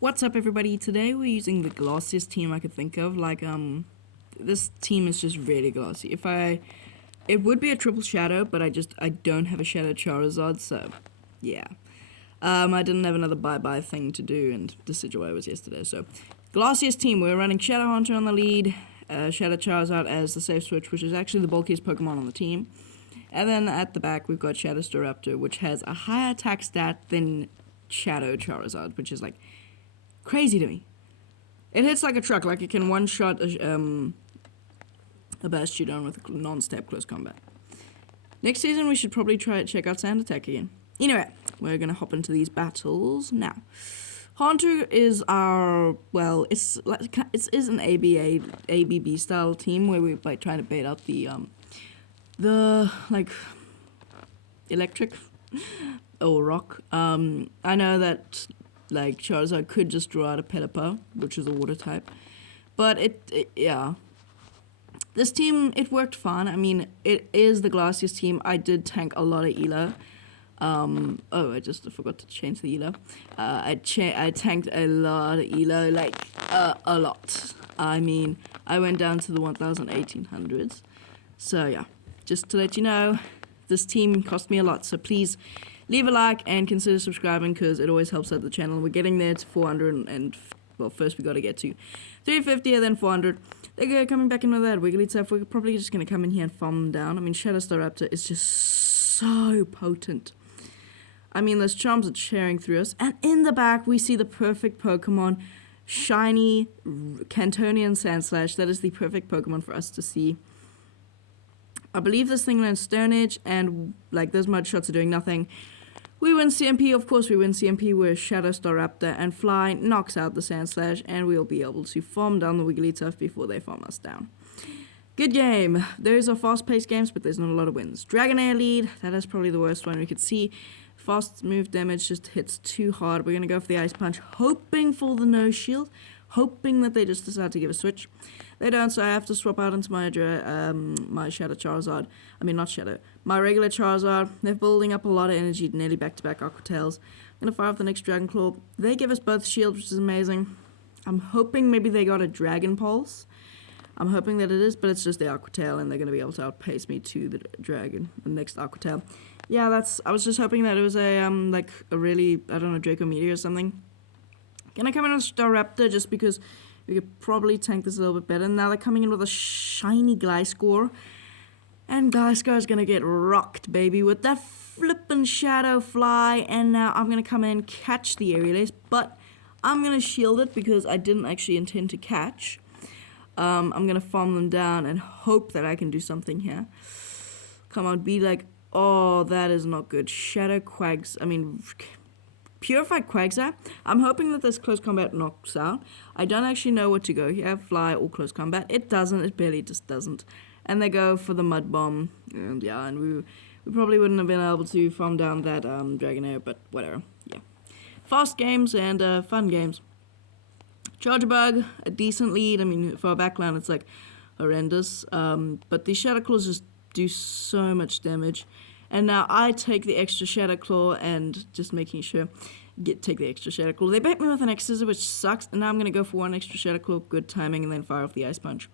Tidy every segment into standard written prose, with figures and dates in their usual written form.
What's up, everybody? Today we're using the glossiest team I could think of. This team is just really glossy. It would be a triple shadow, but I don't have a shadow Charizard, so yeah. I didn't have another bye-bye thing to do, and this is why I was yesterday. So, glossiest team. We're running Shadow Hunter on the lead, Shadow Charizard as the safe switch, which is actually the bulkiest Pokemon on the team. And then at the back we've got Shadow Staraptor, which has a higher attack stat than Shadow Charizard, which is like crazy to me. It hits like a truck, like it can one-shot a Bastion down with non-step close combat. Next season we should probably check out Sand Attack again. Anyway, we're gonna hop into these battles now. Haunter is our, well, it is an ABB style team where we're like trying to bait out the like electric or rock. I know that like Charizard could just draw out a Pelipper, which is a water type, but yeah. This team, it worked fine. I mean, it is the glossiest team. I did tank a lot of Elo. Oh, I just forgot to change the Elo. I tanked a lot of Elo, like a lot. I mean, I went down to the 1800s. So yeah, just to let you know, this team cost me a lot. So please leave a like and consider subscribing because it always helps out the channel. We're getting there to 400 and well, first we got to get to 350 and then 400. They're coming back in with that Wigglytuff. We're probably just going to come in here and farm them down. I mean, Shadow Staraptor is just so potent. I mean, those charms are sharing through us. And in the back, we see the perfect Pokemon, shiny Cantonian Sandslash. That is the perfect Pokemon for us to see. I believe this thing learns Stone Edge, and like those mud shots are doing nothing. We win CMP, of course we win CMP where Shadow Staraptor and Fly knocks out the Sandslash, and we'll be able to farm down the Wigglytuff before they farm us down. Good game. Those are fast-paced games, but there's not a lot of wins. Dragonair lead, that is probably the worst one we could see. Fast move damage just hits too hard. We're going to go for the Ice Punch, hoping for the no shield, hoping that they just decide to give a switch. They don't, so I have to swap out into my Shadow Charizard. I mean, not Shadow. My regular Charizard. They're building up a lot of energy, nearly back-to-back Aqua Tails. I'm going to fire off the next Dragon Claw. They give us both shields, which is amazing. I'm hoping maybe they got a Dragon Pulse. I'm hoping that it is, but it's just the Aqua Tail, and they're going to be able to outpace me to the next Aqua Tail. Yeah, I was just hoping that it was like a really, I don't know, Draco Meteor or something. Gonna come in with Staraptor just because we could probably tank this a little bit better. Now they're coming in with a shiny Gliscor. And Gliscor is gonna get rocked, baby, with that flippin' Shadow Fly. And now I'm gonna come in, catch the Aerial Ace, but I'm gonna shield it because I didn't actually intend to catch. I'm gonna farm them down and hope that I can do something here. Come on, be like, oh, that is not good. Shadow Quags, I mean, Purified Quagsire. I'm hoping that this close combat knocks out. I don't actually know what to go here, Fly or close combat. It doesn't, it barely just doesn't. And they go for the Mud Bomb, and yeah, and we probably wouldn't have been able to farm down that Dragonair, but whatever, yeah. Fast games and fun games. Charger Bug, a decent lead. I mean, for our backline, it's like horrendous. But the Shadow Claws just do so much damage. And now I take the extra Shadow Claw and just making sure take the extra Shadow Claw. They bait me with an X-Scissor, which sucks. And now I'm going to go for one extra Shadow Claw, good timing, and then fire off the Ice Punch.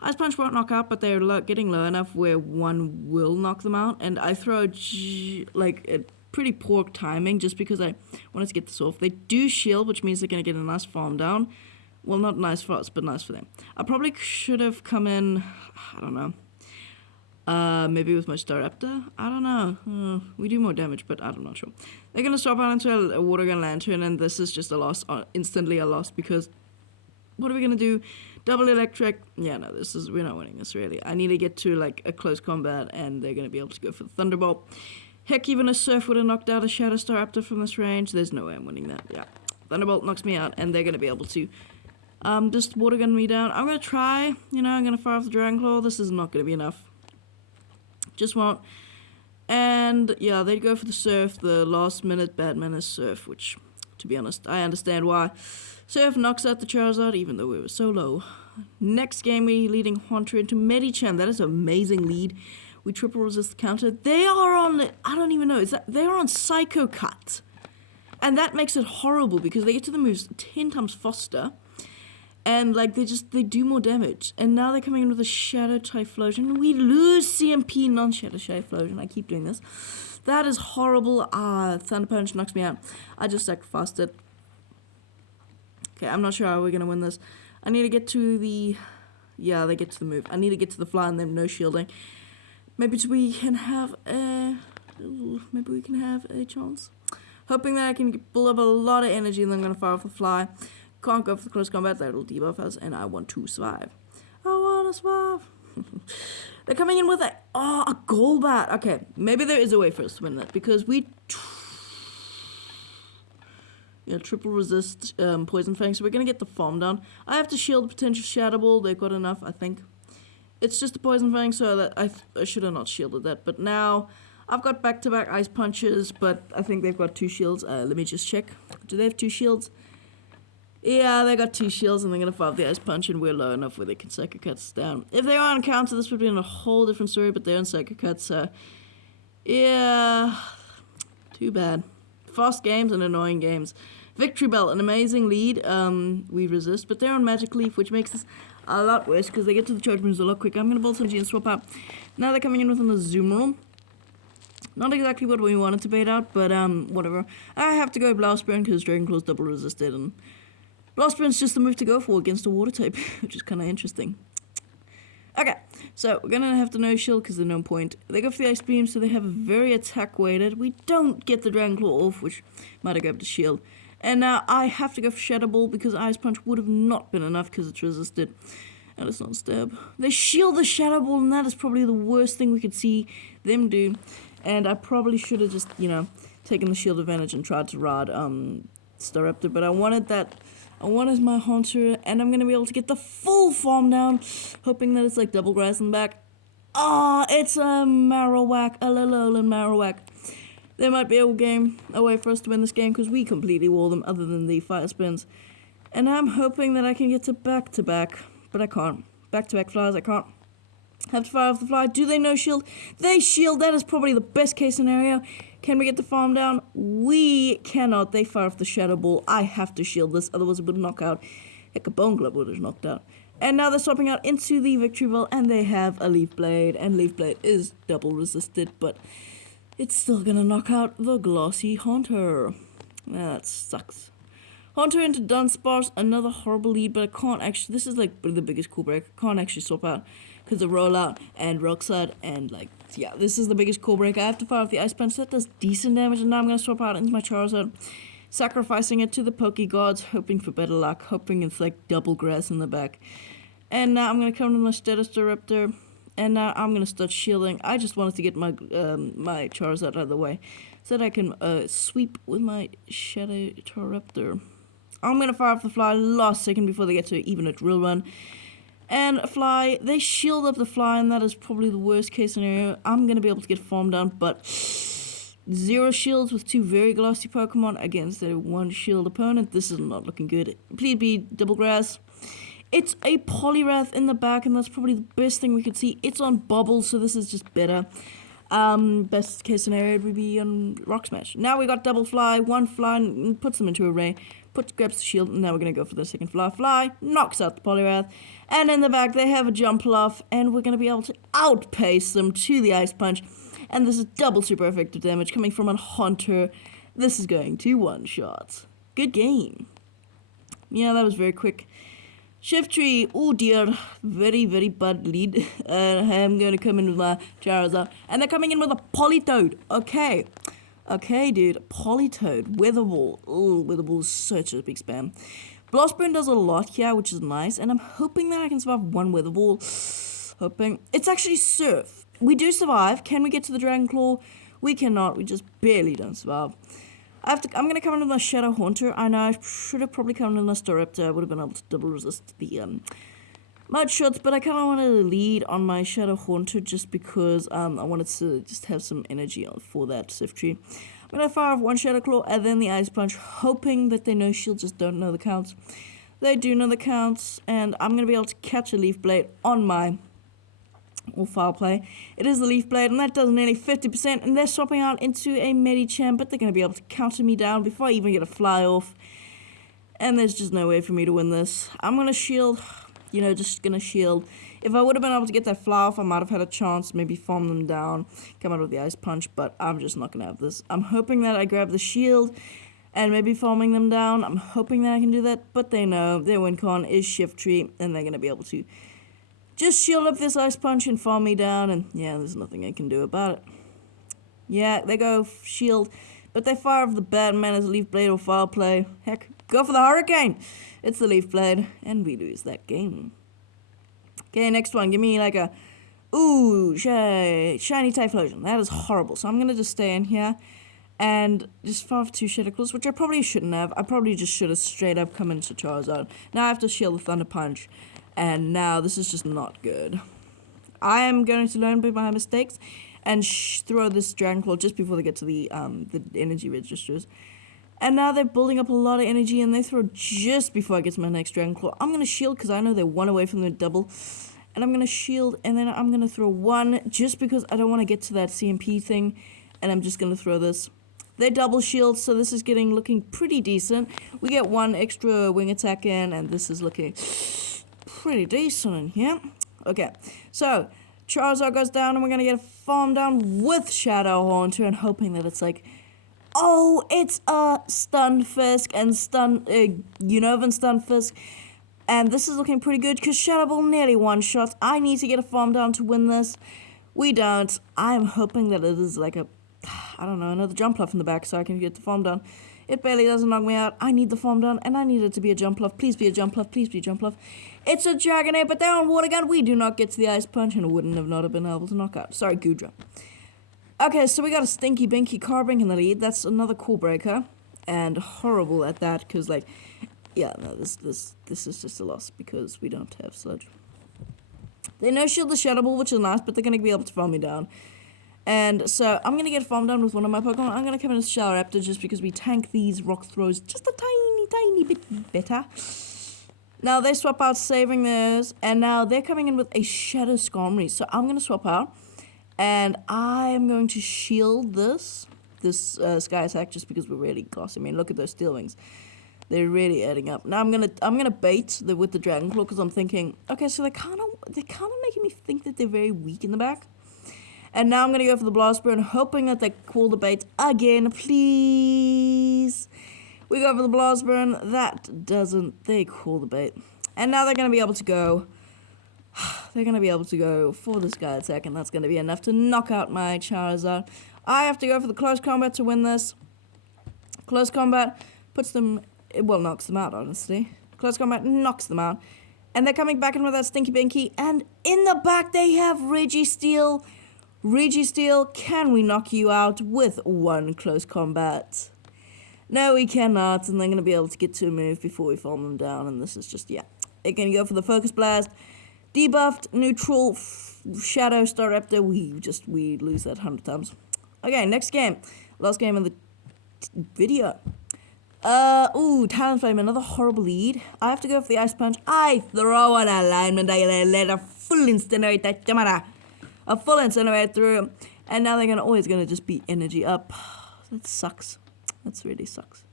Ice Punch won't knock out, but they're getting low enough where one will knock them out. And I throw like a pretty poor timing just because I wanted to get this off. They do shield, which means they're going to get a nice farm down. Well, not nice for us, but nice for them. I probably should have come in, I don't know. Maybe with my Staraptor? I don't know. We do more damage, but I'm not sure. They're going to swap out into a Water Gun Lantern, and this is just a loss, instantly a loss, because what are we going to do? Double Electric? Yeah, no, we're not winning this, really. I need to get to, like, a close combat, and they're going to be able to go for the Thunderbolt. Heck, even a Surf would have knocked out a Shadow Staraptor from this range. There's no way I'm winning that, yeah. Thunderbolt knocks me out, and they're going to be able to just Water Gun me down. I'm going to try, I'm going to fire off the Dragon Claw. This is not going to be enough. Just won't. And yeah, they go for the Surf. The last minute Batman is Surf, which, to be honest, I understand why. Surf knocks out the Charizard, even though we were so low. Next game, we leading Haunter into Medicham. That is an amazing lead. We triple resist the counter. They are on, I don't even know, they are on Psycho Cut. And that makes it horrible because they get to the moves 10 times faster. And like they do more damage. And now they're coming in with a Shadow Typhlosion. We lose CMP non-Shadow Typhlosion. I keep doing this. That is horrible. Thunder Punch knocks me out. I just sacrificed it. Okay, I'm not sure how we're going to win this. I need to get to the... Yeah, they get to the move. I need to get to the fly and then no shielding. Maybe we can have a... Maybe we can have a chance. Hoping that I can build up a lot of energy and then I'm going to fire off the fly. Can't go for the close combat, that will debuff us, and I want to survive. I want to survive. They're coming in with a Golbat. Okay, maybe there is a way for us to win that, because we triple resist Poison Fang, so we're going to get the farm down. I have to shield the potential Shadow Ball. They've got enough, I think. It's just a Poison Fang, so that I should have not shielded that, but now I've got back-to-back Ice Punches, but I think they've got 2 shields. Let me just check. Do they have 2 shields? Yeah, they got 2 shields and they're going to fire the Ice Punch and we're low enough where they can Psycho Cut us down. If they are on counter, this would be in a whole different story, but they're on Psycho Cut, so... Yeah... Too bad. Fast games and annoying games. Victory Bell, an amazing lead. We resist, but they're on Magic Leaf, which makes this a lot worse because they get to the charge moves a lot quicker. I'm going to Bolt Energy and swap out. Now they're coming in with an Azumarill. Not exactly what we wanted to bait out, but whatever. I have to go Blast Burn because Dragon Claw's double resisted and... Blast Burn's just the move to go for against a water type, which is kind of interesting. Okay, so we're going to have to no shield because there's no point. They go for the Ice Beam, so they have a very attack weighted. We don't get the Dragon Claw off, which might have grabbed the shield. And now I have to go for Shadow Ball because Ice Punch would have not been enough because it's resisted. And it's not stab. They shield the Shadow Ball, and that is probably the worst thing we could see them do. And I probably should have just, taken the shield advantage and tried to ride Staraptor, but I wanted my Haunter, and I'm going to be able to get the full farm down, hoping that it's like double grass in the back. It's a Marowak, a Alolan Marowak. There might be a way for us to win this game, because we completely wall them, other than the fire spins. And I'm hoping that I can get to back-to-back, but I can't. Back-to-back flyers, I can't. Have to fire off the fly. Do they no shield? They shield. That is probably the best case scenario. Can we get the farm down? We cannot. They fire off the Shadow Ball. I have to shield this, otherwise it would knock out. Heck, a Bone Glove would have knocked out. And now they're swapping out into the Victory Bell, and they have a Leaf Blade. And Leaf Blade is double resisted, but it's still gonna knock out the Glossy Haunter. That sucks. Haunter into Dunsparce, another horrible lead, but I can't actually. This is like the biggest cool break. I can't actually swap out because of Rollout and Rock Slide, and this is the biggest core break. I have to fire off the Ice Punch. That does decent damage, and now I'm going to swap out into my Charizard, sacrificing it to the Poké Gods, hoping for better luck, hoping it's like double grass in the back. And now I'm going to come to my Staraptor, and now I'm going to start shielding. I just wanted to get my my Charizard out of the way, so that I can sweep with my Shadow Toraptor. I'm going to fire off the fly last second before they get to even a drill run. And fly, they shield up the fly, and that is probably the worst case scenario. I'm going to be able to get farm down, but 0 shields with 2 very glossy Pokemon against a 1 shield opponent. This is not looking good. Please be double grass. It's a Poliwrath in the back, and that's probably the best thing we could see. It's on Bubble, so this is just better. Best case scenario would be on Rock Smash. Now we got double fly, 1 fly, and puts them into array. Grabs the shield, and now we're going to go for the second fly. Fly knocks out the Poliwrath, and in the back they have a Jump Luff, and we're going to be able to outpace them to the Ice Punch, and this is double super effective damage coming from a Haunter. This is going to one-shot. Good game. Yeah, that was very quick. Shiftry, oh dear, very, very bad lead. I'm going to come in with my Charizard, and they're coming in with a Politoed. Okay, dude. Politoed. Weather Ball. Oh, Weather Ball is such a big spam. Blast Burn does a lot here, which is nice. And I'm hoping that I can survive 1 Weather Ball. Hoping. It's actually Surf. We do survive. Can we get to the Dragon Claw? We cannot. We just barely don't survive. I'm going to come in with my Shadow Haunter. I know I should have probably come in with my Staraptor. I would have been able to double resist the Mud Shots, but I kind of wanted to lead on my Shadow Haunter just because I wanted to just have some energy for that Siftree. I'm going to fire off 1 Shadow Claw and then the Ice Punch, hoping that they no shield, just don't know the counts. They do know the counts, and I'm going to be able to catch a Leaf Blade on my or foul play. It is the Leaf Blade, and that does nearly 50%, and they're swapping out into a Medicham, but they're going to be able to counter me down before I even get a fly off. And there's just no way for me to win this. I'm going to shield, just going to shield. If I would have been able to get that fly off, I might have had a chance, maybe farm them down, come out with the Ice Punch, but I'm just not going to have this. I'm hoping that I grab the shield and maybe farming them down. I'm hoping that I can do that, but they know their win con is Shift Tree, and they're going to be able to just shield up this Ice Punch and farm me down, and yeah, there's nothing I can do about it. Yeah, they go shield, but they fire off the Batman as a Leaf Blade or foul play. Heck, go for the Hurricane. It's the Leaf Blade, and we lose that game. Okay, next one. Give me like a, shiny Typhlosion. That is horrible. So I'm going to just stay in here and just fire off 2 Shadow Claws, which I probably shouldn't have. I probably just should have straight up come into Charizard. Now I have to shield the Thunder Punch, and now this is just not good. I am going to learn by my mistakes and throw this Dragon Claw just before they get to the energy registers. And now they're building up a lot of energy, and they throw just before I get to my next Dragon Claw. I'm going to shield because I know they're 1 away from the double. And I'm going to shield, and then I'm going to throw 1 just because I don't want to get to that CMP thing. And I'm just going to throw this. They double shield, so this is looking pretty decent. We get 1 extra wing attack in, and this is looking pretty decent in here. Okay, so Charizard goes down, and we're going to get a farm down with Shadow Haunter, and hoping that it's like, oh, it's a Stunfisk and Unnerving Stunfisk. And this is looking pretty good because Shadow Ball nearly one-shot. I need to get a farm down to win this. We don't. I'm hoping that it is like another jump bluff in the back so I can get the farm down. It barely doesn't knock me out. I need the farm down, and I need it to be a jump bluff. Please be a jump bluff. Please be a jump bluff. It's a Dragonair, but they're on Water Gun. We do not get to the Ice Punch, and wouldn't have not been able to knock out. Sorry, Goodra. Okay, so we got a Stinky Binky Carbink in the lead. That's another Core Breaker, and horrible at that because, yeah, no, this is just a loss because we don't have Sludge. They no-shield the Shadow Ball, which is nice, but they're going to be able to farm me down. And so I'm going to get farmed down with one of my Pokemon. I'm going to come in as Shower Raptor just because we tank these rock throws just a tiny bit better. Now they swap out saving theirs, and now they're coming in with a Shadow Skarmory. So I'm going to swap out, and I am going to shield this Sky Attack just because we're really glossy. I mean, look at those Steel Wings. They're really adding up. Now I'm gonna bait with the Dragon Claw because I'm thinking, okay, so they're kind of making me think that they're very weak in the back. And now I'm gonna go for the Blast Burn, hoping that they call the bait again, please. We go for the Blast Burn. That doesn't. They call the bait, and now they're gonna be able to go. They're gonna be able to go for the Sky Attack, and that's gonna be enough to knock out my Charizard. I have to go for the Close Combat to win this. Close Combat puts them. Well, knocks them out, honestly. Close Combat knocks them out. And they're coming back in with that Stinky Binky. And in the back, they have Registeel. Registeel, can we knock you out with 1 Close Combat? No, we cannot. And they're going to be able to get to a move before we farm them down. And this is just, yeah. They're going to go for the Focus Blast. Debuffed, neutral, Shadow, Staraptor. We lose that 100 times. Okay, next game. Last game of the video. Talonflame, another horrible lead. I have to go for the Ice Punch. I throw an alignment. I let a full incinerate that Jamara. A full incinerate through. And now they're always gonna just be energy up. That sucks. That really sucks.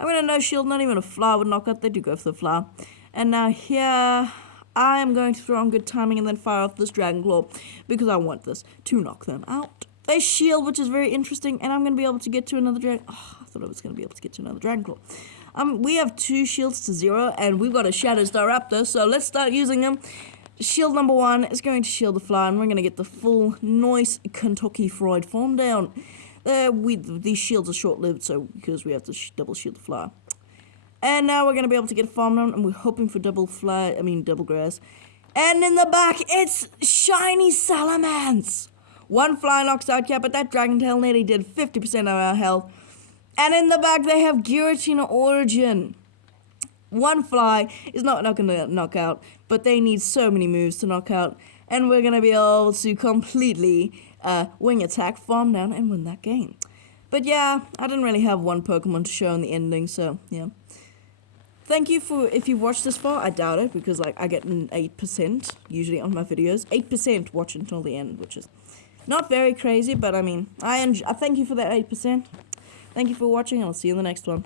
I'm gonna no shield, not even a flower would knock out. They do go for the flower. And now here, I am going to throw on good timing and then fire off this Dragon Claw because I want this to knock them out. They shield, which is very interesting, and I'm going to be able to get to another Dragon... Oh, I thought I was going to be able to get to another Dragon Claw. We have 2 shields to 0, and we've got a Shadow Star Raptor, so let's start using them. Shield number 1 is going to shield the fly, and we're going to get the full nice Kentucky Fried farm down. These shields are short-lived, so because we have to double shield the fly. And now we're going to be able to get a farm down, and we're hoping for double grass. And in the back, it's shiny Salamence. 1 fly knocks out Cap, but that Dragon Tail nearly did 50% of our health. And in the back, they have Giratina Origin. 1 fly is not going to knock out, but they need so many moves to knock out. And we're going to be able to completely wing attack, farm down, and win that game. But yeah, I didn't really have 1 Pokemon to show in the ending, so yeah. thank you for, if you watched this far, I doubt it, because, like, I get an 8% usually on my videos. 8% watch until the end, which is not very crazy, but, I mean, I thank you for that 8%. Thank you for watching, and I'll see you in the next one.